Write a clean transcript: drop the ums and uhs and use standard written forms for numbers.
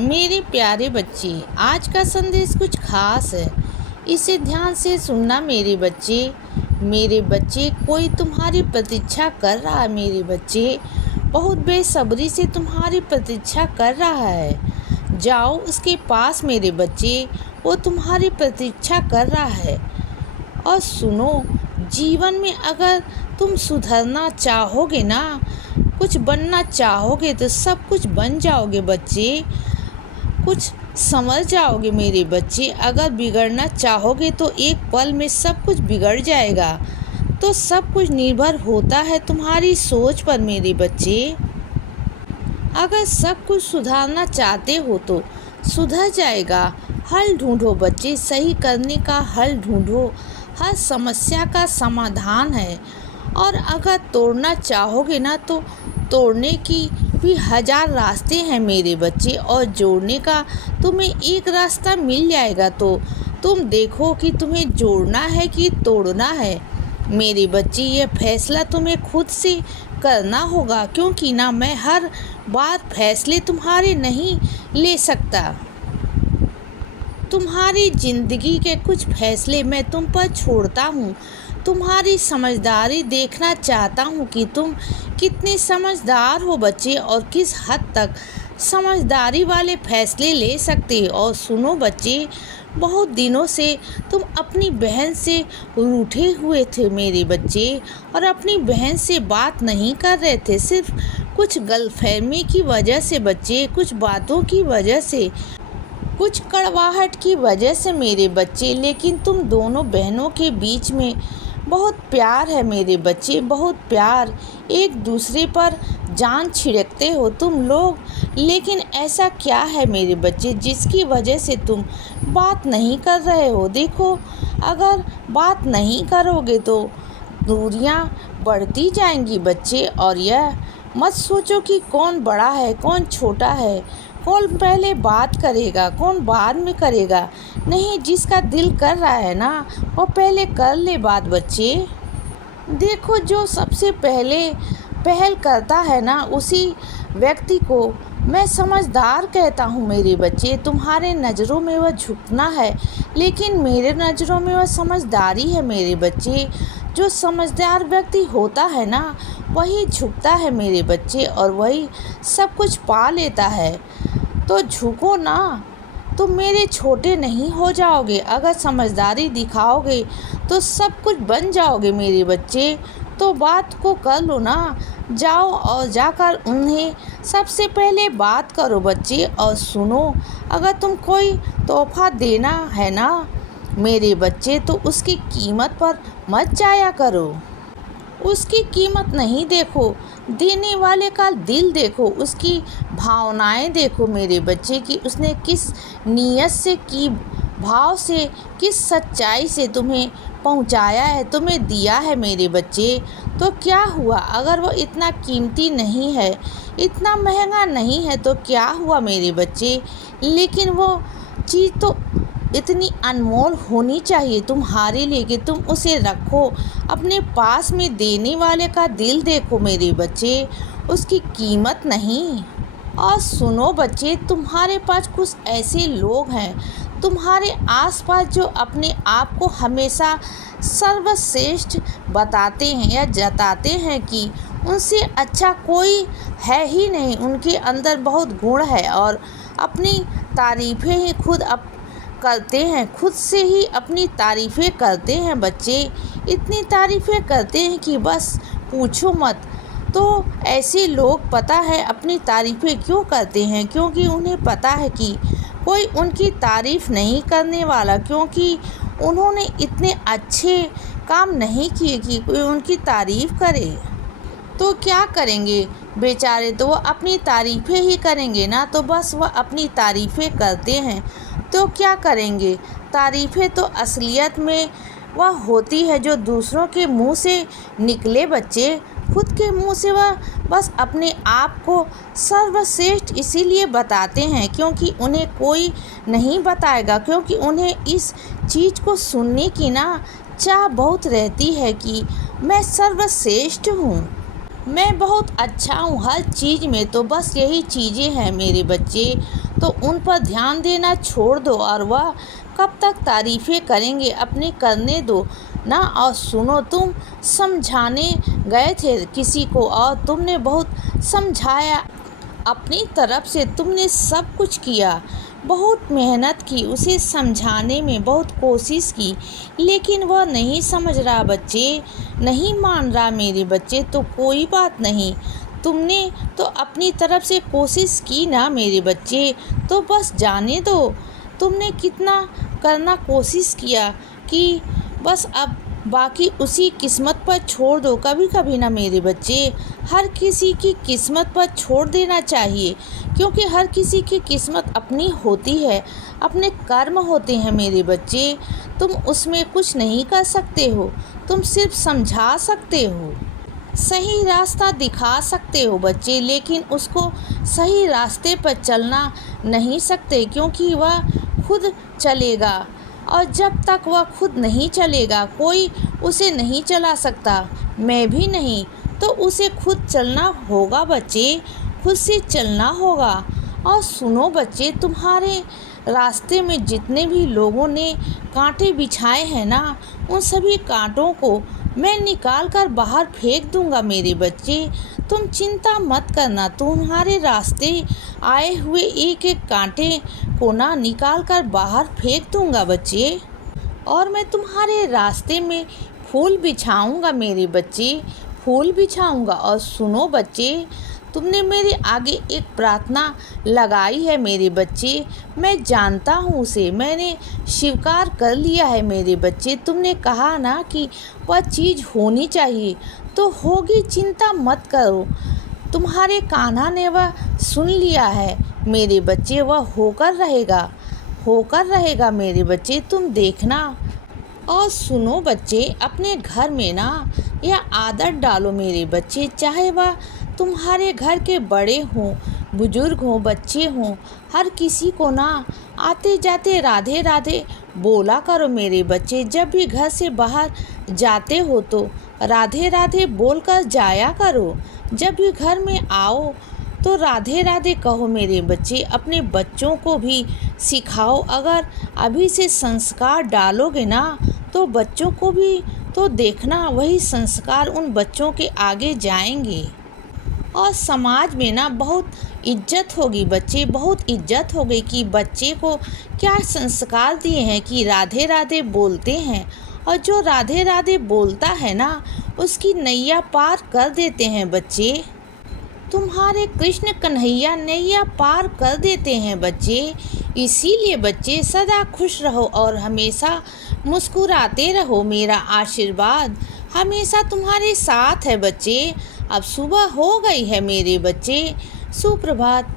मेरे प्यारे बच्चे, आज का संदेश कुछ खास है। इसे ध्यान से सुनना मेरे बच्चे। मेरे बच्चे, कोई तुम्हारी प्रतीक्षा कर रहा है। मेरे बच्चे, बहुत बेसब्री से तुम्हारी प्रतीक्षा कर रहा है। जाओ उसके पास मेरे बच्चे, वो तुम्हारी प्रतीक्षा कर रहा है। और सुनो, जीवन में अगर तुम सुधरना चाहोगे ना, कुछ बनना चाहोगे तो सब कुछ बन जाओगे बच्चे, कुछ समझ जाओगे मेरे बच्चे। अगर बिगड़ना चाहोगे तो एक पल में सब कुछ बिगड़ जाएगा। तो सब कुछ निर्भर होता है तुम्हारी सोच पर मेरे बच्चे। अगर सब कुछ सुधारना चाहते हो तो सुधर जाएगा। हल ढूंढो बच्चे, सही करने का हल ढूंढो। हर समस्या का समाधान है। और अगर तोड़ना चाहोगे ना तो तोड़ने की भी 1000 रास्ते हैं मेरे बच्चे, और जोड़ने का तुम्हें एक रास्ता मिल जाएगा। तो तुम देखो कि तुम्हें जोड़ना है कि तोड़ना है मेरे बच्चे। ये फैसला तुम्हें खुद से करना होगा, क्योंकि ना मैं हर बार फैसले तुम्हारे नहीं ले सकता। तुम्हारी ज़िंदगी के कुछ फैसले मैं तुम पर छोड़ता हूँ। तुम्हारी समझदारी देखना चाहता हूँ कि तुम कितने समझदार हो बच्चे, और किस हद तक समझदारी वाले फैसले ले सकते हो। और सुनो बच्चे, बहुत दिनों से तुम अपनी बहन से रूठे हुए थे मेरे बच्चे, और अपनी बहन से बात नहीं कर रहे थे, सिर्फ कुछ गलतफहमी की वजह से बच्चे, कुछ बातों की वजह से, कुछ कड़वाहट की वजह से मेरे बच्चे। लेकिन तुम दोनों बहनों के बीच में बहुत प्यार है मेरे बच्चे, बहुत प्यार। एक दूसरे पर जान छिड़कते हो तुम लोग। लेकिन ऐसा क्या है मेरे बच्चे जिसकी वजह से तुम बात नहीं कर रहे हो? देखो, अगर बात नहीं करोगे तो दूरियां बढ़ती जाएंगी बच्चे। और यह मत सोचो कि कौन बड़ा है कौन छोटा है, कौन पहले बात करेगा कौन बाद में करेगा। नहीं, जिसका दिल कर रहा है ना वो पहले कर ले बात बच्चे। देखो, जो सबसे पहले पहल करता है ना उसी व्यक्ति को मैं समझदार कहता हूँ मेरे बच्चे। तुम्हारे नज़रों में वह झुकना है, लेकिन मेरे नज़रों में वह समझदारी है मेरे बच्चे। जो समझदार व्यक्ति होता है ना वही झुकता है मेरे बच्चे, और वही सब कुछ पा लेता है। तो झुको ना, तुम मेरे छोटे नहीं हो जाओगे। अगर समझदारी दिखाओगे तो सब कुछ बन जाओगे मेरे बच्चे। तो बात को कर लो ना, जाओ और जाकर उन्हें सबसे पहले बात करो बच्चे। और सुनो, अगर तुम कोई तोहफा देना है ना मेरे बच्चे तो उसकी कीमत पर मत जाया करो। उसकी कीमत नहीं देखो, देने वाले का दिल देखो, उसकी भावनाएं देखो मेरे बच्चे कि उसने किस नीयत से, की भाव से, किस सच्चाई से तुम्हें पहुंचाया है, तुम्हें दिया है मेरे बच्चे। तो क्या हुआ अगर वो इतना कीमती नहीं है, इतना महंगा नहीं है तो क्या हुआ मेरे बच्चे? लेकिन वो चीज़ तो इतनी अनमोल होनी चाहिए तुम्हारे लिए कि तुम उसे रखो अपने पास में। देने वाले का दिल देखो मेरे बच्चे, उसकी कीमत नहीं। और सुनो बच्चे, तुम्हारे पास कुछ ऐसे लोग हैं तुम्हारे आसपास जो अपने आप को हमेशा सर्वश्रेष्ठ बताते हैं या जताते हैं कि उनसे अच्छा कोई है ही नहीं, उनके अंदर बहुत गुण है, और अपनी तारीफ़ें ही खुद करते हैं, खुद से ही अपनी तारीफ़ें करते हैं बच्चे। इतनी तारीफ़ें करते हैं कि बस पूछो मत। तो ऐसे लोग पता है अपनी तारीफ़ें क्यों करते हैं? क्योंकि उन्हें पता है कि कोई उनकी तारीफ़ नहीं करने वाला, क्योंकि उन्होंने इतने अच्छे काम नहीं किए कि कोई उनकी तारीफ़ करे। तो क्या करेंगे बेचारे? तो वो अपनी तारीफ़ें ही करेंगे ना। तो बस वह अपनी तारीफ़ें करते हैं। तो क्या करेंगे? तारीफ़ें तो असलियत में वह होती है जो दूसरों के मुंह से निकले बच्चे। खुद के मुंह से वह बस अपने आप को सर्वश्रेष्ठ इसीलिए बताते हैं क्योंकि उन्हें कोई नहीं बताएगा, क्योंकि उन्हें इस चीज़ को सुनने की ना चाह बहुत रहती है कि मैं सर्वश्रेष्ठ हूँ। मैं बहुत अच्छा हूँ हर चीज़ में, तो बस यही चीज़ें हैं मेरे बच्चे, तो उन पर ध्यान देना छोड़ दो और वह कब तक तारीफ़ें करेंगे, अपने करने दो ना। और सुनो, तुम समझाने गए थे किसी को और तुमने बहुत समझाया, अपनी तरफ से तुमने सब कुछ किया, बहुत मेहनत की, उसे समझाने में बहुत कोशिश की, लेकिन वह नहीं समझ रहा बच्चे, नहीं मान रहा मेरे बच्चे। तो कोई बात नहीं, तुमने तो अपनी तरफ से कोशिश की ना मेरे बच्चे, तो बस जाने दो। तुमने कितना करना कोशिश किया कि बस अब बाकी उसी किस्मत पर छोड़ दो। कभी कभी ना मेरे बच्चे, हर किसी की किस्मत पर छोड़ देना चाहिए, क्योंकि हर किसी की किस्मत अपनी होती है, अपने कर्म होते हैं मेरे बच्चे। तुम उसमें कुछ नहीं कर सकते हो, तुम सिर्फ समझा सकते हो, सही रास्ता दिखा सकते हो बच्चे, लेकिन उसको सही रास्ते पर चलना नहीं सकते, क्योंकि वह खुद चलेगा, और जब तक वह खुद नहीं चलेगा कोई उसे नहीं चला सकता, मैं भी नहीं। तो उसे खुद चलना होगा बच्चे, खुद से चलना होगा। और सुनो बच्चे, तुम्हारे रास्ते में जितने भी लोगों ने कांटे बिछाए हैं ना, उन सभी कांटों को मैं निकाल कर बाहर फेंक दूंगा मेरे बच्चे। तुम चिंता मत करना, तुम्हारे रास्ते आए हुए एक एक कांटे को ना निकाल कर बाहर फेंक दूंगा बच्चे, और मैं तुम्हारे रास्ते में फूल बिछाऊंगा मेरे बच्चे, फूल बिछाऊंगा। और सुनो बच्चे, तुमने मेरे आगे एक प्रार्थना लगाई है मेरे बच्चे, मैं जानता हूँ उसे, मैंने स्वीकार कर लिया है मेरे बच्चे। तुमने कहा ना कि वह चीज़ होनी चाहिए, तो होगी, चिंता मत करो। तुम्हारे कान्हा ने वह सुन लिया है मेरे बच्चे, वह होकर रहेगा, होकर रहेगा मेरे बच्चे, तुम देखना। और सुनो बच्चे, अपने घर में ना यह आदत डालो मेरे बच्चे, चाहे वह तुम्हारे घर के बड़े हों, बुजुर्ग हों, बच्चे हों, हर किसी को ना आते जाते राधे राधे बोला करो मेरे बच्चे। जब भी घर से बाहर जाते हो तो राधे राधे बोलकर जाया करो, जब भी घर में आओ तो राधे राधे कहो मेरे बच्चे। अपने बच्चों को भी सिखाओ, अगर अभी से संस्कार डालोगे ना तो बच्चों को भी तो देखना वही संस्कार उन बच्चों के आगे जाएंगे, और समाज में ना बहुत इज्जत होगी बच्चे, बहुत इज्जत होगी कि बच्चे को क्या संस्कार दिए हैं कि राधे राधे बोलते हैं, और जो राधे राधे बोलता है ना उसकी नैया पार कर देते हैं बच्चे। तुम्हारे कृष्ण कन्हैया नैया पार कर देते हैं बच्चे। इसीलिए बच्चे सदा खुश रहो और हमेशा मुस्कुराते रहो, मेरा आशीर्वाद हमेशा तुम्हारे साथ है बच्चे। अब सुबह हो गई है मेरे बच्चे, सुप्रभात।